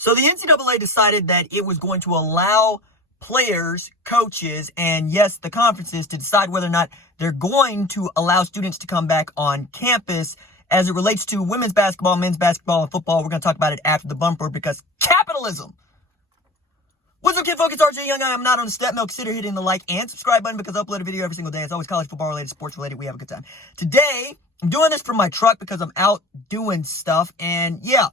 So the NCAA decided that it was going to allow players, coaches, and yes, the conferences to decide whether or not they're going to allow students to come back on campus as it relates to women's basketball, men's basketball, and football. We're going to talk about it after the bumper because capitalism. What's up, Kid Focus? RJ Young. I am not on the step. Consider hitting the like and subscribe button because I upload a video every single day. It's always college football related, sports related. We have a good time. Today, I'm doing this from my truck because I'm out doing stuff. And yeah,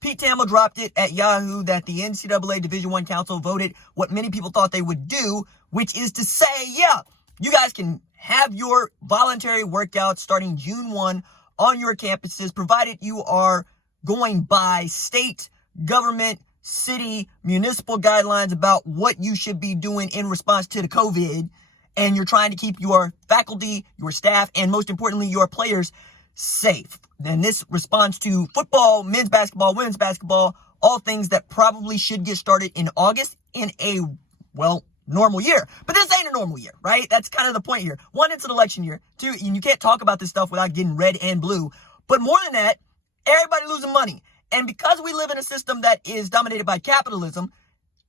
Pete Thamel dropped it at Yahoo that the NCAA Division I Council voted what many people thought they would do, which is to say, yeah, you guys can have your voluntary workouts starting June 1 on your campuses, provided you are going by state, government, city, municipal guidelines about what you should be doing in response to the COVID, and you're trying to keep your faculty, your staff, and most importantly, your players safe. And this responds to football, men's basketball, women's basketball, all things that probably should get started in August in a, normal year. But this ain't a normal year, right? That's kind of the point here. One, it's an election year. Two, you can't talk about this stuff without getting red and blue. But more than that, everybody losing money. And because we live in a system that is dominated by capitalism,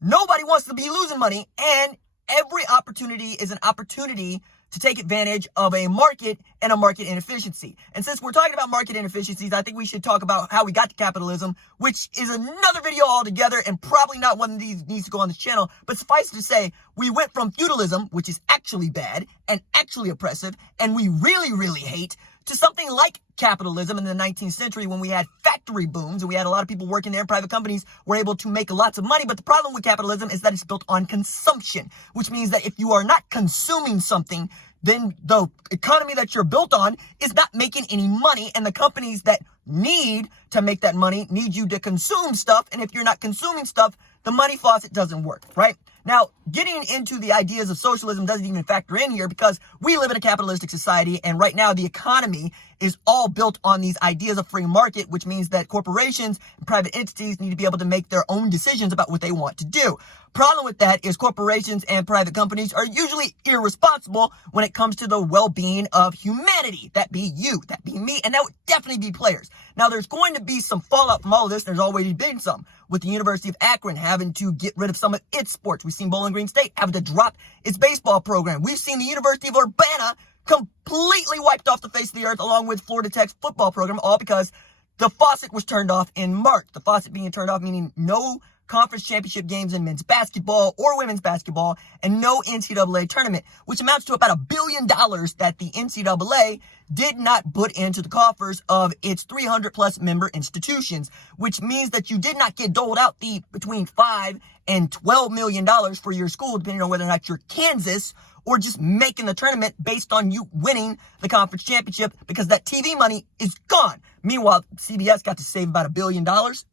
nobody wants to be losing money. And every opportunity is an opportunity to take advantage of a market and a market inefficiency. And since we're talking about market inefficiencies, I think we should talk about how we got to capitalism, which is another video altogether and probably not one of these needs to go on this channel. But suffice to say, we went from feudalism, which is actually bad and actually oppressive, and we really, really hate, to something like capitalism in the 19th century when we had factory booms and we had a lot of people working there and private companies were able to make lots of money. But the problem with capitalism is that it's built on consumption, which means that if you are not consuming something, then the economy that you're built on is not making any money. And the companies that need to make that money need you to consume stuff. And if you're not consuming stuff, the money faucet doesn't work, right? Now, getting into the ideas of socialism doesn't even factor in here because we live in a capitalistic society, and right now the economy is all built on these ideas of free market, which means that corporations and private entities need to be able to make their own decisions about what they want to do. Problem with that is corporations and private companies are usually irresponsible when it comes to the well-being of humanity. That be you, that be me, and that would definitely be players. Now, there's going to be some fallout from all of this. There's always been some, with the University of Akron having to get rid of some of its sports. We've seen Bowling Green State having to drop its baseball program. We've seen the University of Urbana completely wiped off the face of the earth, along with Florida Tech's football program, all because the faucet was turned off in March. The faucet being turned off meaning no conference championship games in men's basketball or women's basketball, and no NCAA tournament, which amounts to about $1 billion that the NCAA did not put into the coffers of its 300 plus member institutions, which means that you did not get doled out the between $5 and $12 million for your school, depending on whether or not you're Kansas or just making the tournament based on you winning the conference championship, because that TV money is gone. Meanwhile, CBS got to save about $1 billion.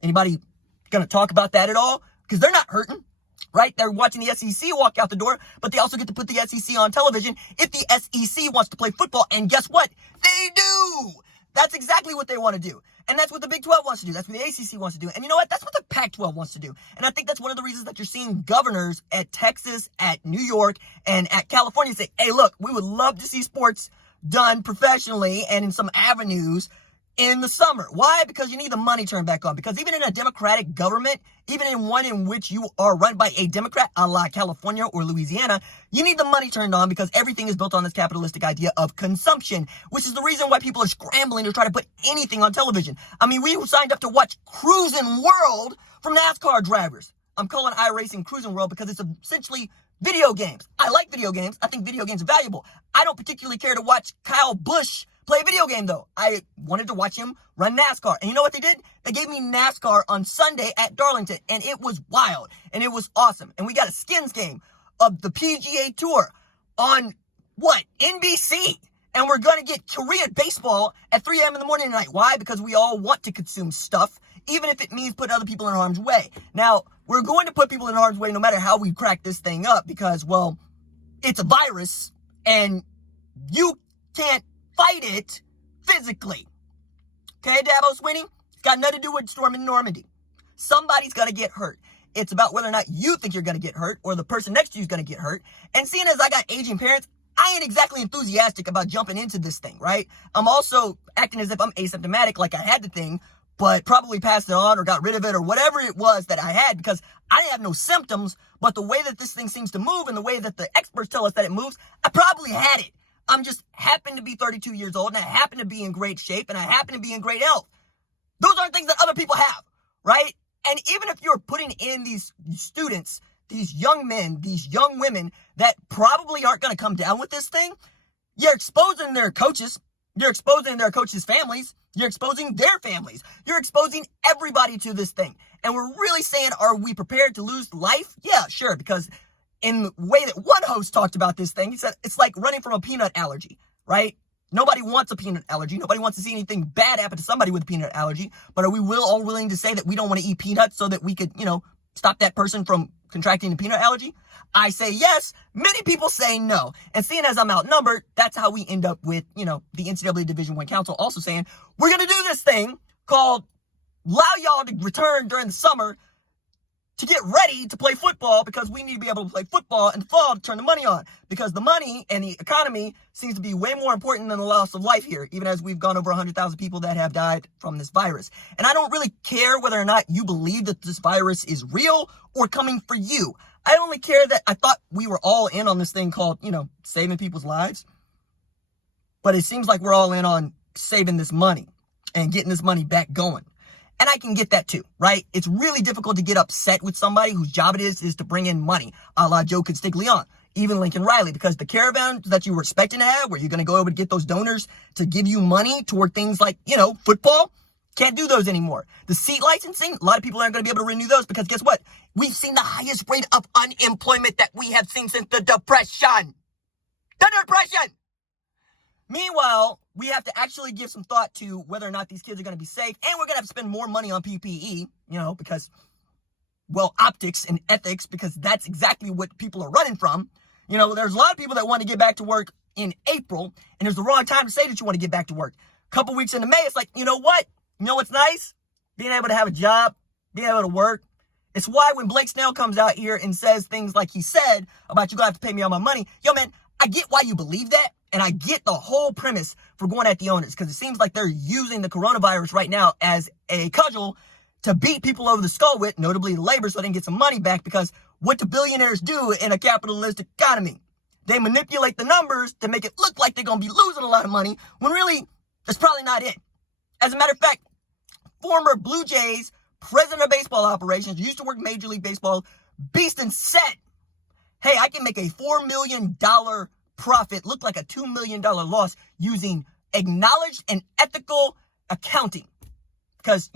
Anybody going to talk about that at all? Because they're not hurting, right? They're watching the SEC walk out the door, but they also get to put the SEC on television if the SEC wants to play football. And guess what? They do. That's exactly what they want to do. And that's what the Big 12 wants to do. That's what the ACC wants to do. And you know what? That's what the Pac-12 wants to do. And I think that's one of the reasons that you're seeing governors at Texas, at New York, and at California say, hey, look, we would love to see sports done professionally and in some avenues in the summer. Why? Because you need the money turned back on. Because even in a democratic government, even in one in which you are run by a Democrat, a la California or Louisiana, you need the money turned on because everything is built on this capitalistic idea of consumption, which is the reason why people are scrambling to try to put anything on television. I mean, we signed up to watch Cruising World from NASCAR drivers. I'm calling iRacing Cruising World because it's essentially video games. I like video games. I think video games are valuable. I don't particularly care to watch Kyle Busch play a video game, though. I wanted to watch him run NASCAR. And you know what they did? They gave me NASCAR on Sunday at Darlington, and it was wild, and it was awesome. And we got a skins game of the PGA Tour on, NBC. And we're going to get Korean baseball at 3 a.m. in the morning tonight. Why? Because we all want to consume stuff, even if it means put other people in harm's way. Now, we're going to put people in harm's way no matter how we crack this thing up because, it's a virus, and you can't fight it physically. Okay, Davos winning? It's got nothing to do with storming Normandy. Somebody's going to get hurt. It's about whether or not you think you're going to get hurt or the person next to you is going to get hurt. And seeing as I got aging parents, I ain't exactly enthusiastic about jumping into this thing, right? I'm also acting as if I'm asymptomatic, like I had the thing, but probably passed it on or got rid of it or whatever it was that I had, because I didn't have no symptoms. But the way that this thing seems to move and the way that the experts tell us that it moves, I probably had it. I'm just happen to be 32 years old, and I happen to be in great shape, and I happen to be in great health. Those aren't things that other people have, right? And even if you're putting in these students, these young men, these young women that probably aren't going to come down with this thing, you're exposing their coaches. You're exposing their coaches' families. You're exposing their families. You're exposing everybody to this thing. And we're really saying, are we prepared to lose life? Yeah, sure. Because in the way that one host talked about this thing, he said it's like running from a peanut allergy, right? Nobody wants a peanut allergy. Nobody wants to see anything bad happen to somebody with a peanut allergy. But are we all willing to say that we don't want to eat peanuts so that we could, stop that person from contracting a peanut allergy? I say yes. Many people say no. And seeing as I'm outnumbered, that's how we end up with, the NCAA Division I Council also saying, we're going to do this thing called allow y'all to return during the summer to get ready to play football, because we need to be able to play football in the fall to turn the money on, because the money and the economy seems to be way more important than the loss of life here, even as we've gone over 100,000 people that have died from this virus. And I don't really care whether or not you believe that this virus is real or coming for you. I only care that I thought we were all in on this thing called, saving people's lives. But it seems like we're all in on saving this money and getting this money back going. And I can get that too, right? It's really difficult to get upset with somebody whose job it is to bring in money, a la Joe Castiglione, even Lincoln Riley, because the caravan that you were expecting to have, where you're going to go over to get those donors to give you money toward things like, football, can't do those anymore. The seat licensing, a lot of people aren't going to be able to renew those, because guess what? We've seen the highest rate of unemployment that we have seen since the Depression. The Depression! Meanwhile, we have to actually give some thought to whether or not these kids are going to be safe. And we're going to have to spend more money on PPE, because, optics and ethics, because that's exactly what people are running from. There's a lot of people that want to get back to work in April, and there's the wrong time to say that you want to get back to work. A couple weeks into May, it's like, you know what? You know what's nice? Being able to have a job, being able to work. It's why when Blake Snell comes out here and says things like he said about, you going to have to pay me all my money. Yo, man, I get why you believe that. And I get the whole premise for going at the owners, because it seems like they're using the coronavirus right now as a cudgel to beat people over the skull with, notably the labor, so they can get some money back. Because what do billionaires do in a capitalistic economy? They manipulate the numbers to make it look like they're going to be losing a lot of money, when really, that's probably not it. As a matter of fact, former Blue Jays president of baseball operations, used to work Major League Baseball, Beeston said, hey, I can make a $4 million profit look like a $2 million loss using acknowledged and ethical accounting. Because,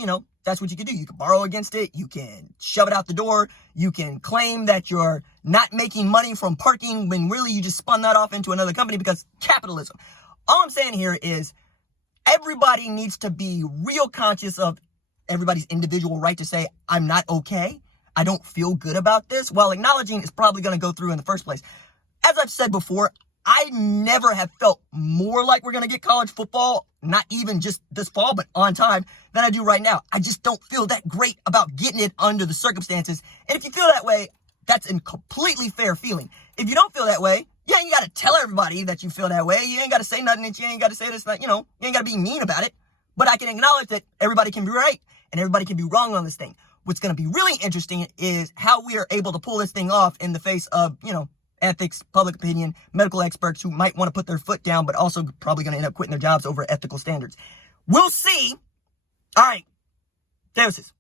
that's what you can do. You can borrow against it. You can shove it out the door. You can claim that you're not making money from parking when really you just spun that off into another company, because capitalism. All I'm saying here is everybody needs to be real conscious of everybody's individual right to say, I'm not okay. I don't feel good about this, while acknowledging it's probably going to go through in the first place. As I've said before, I never have felt more like we're going to get college football, not even just this fall, but on time, than I do right now. I just don't feel that great about getting it under the circumstances. And if you feel that way, that's a completely fair feeling. If you don't feel that way, you ain't got to tell everybody that you feel that way. You ain't got to say nothing, that you ain't got to say this, that, you ain't got to be mean about it. But I can acknowledge that everybody can be right and everybody can be wrong on this thing. What's going to be really interesting is how we are able to pull this thing off in the face of, ethics, public opinion, medical experts who might want to put their foot down, but also probably going to end up quitting their jobs over ethical standards. We'll see. All right. Deuces.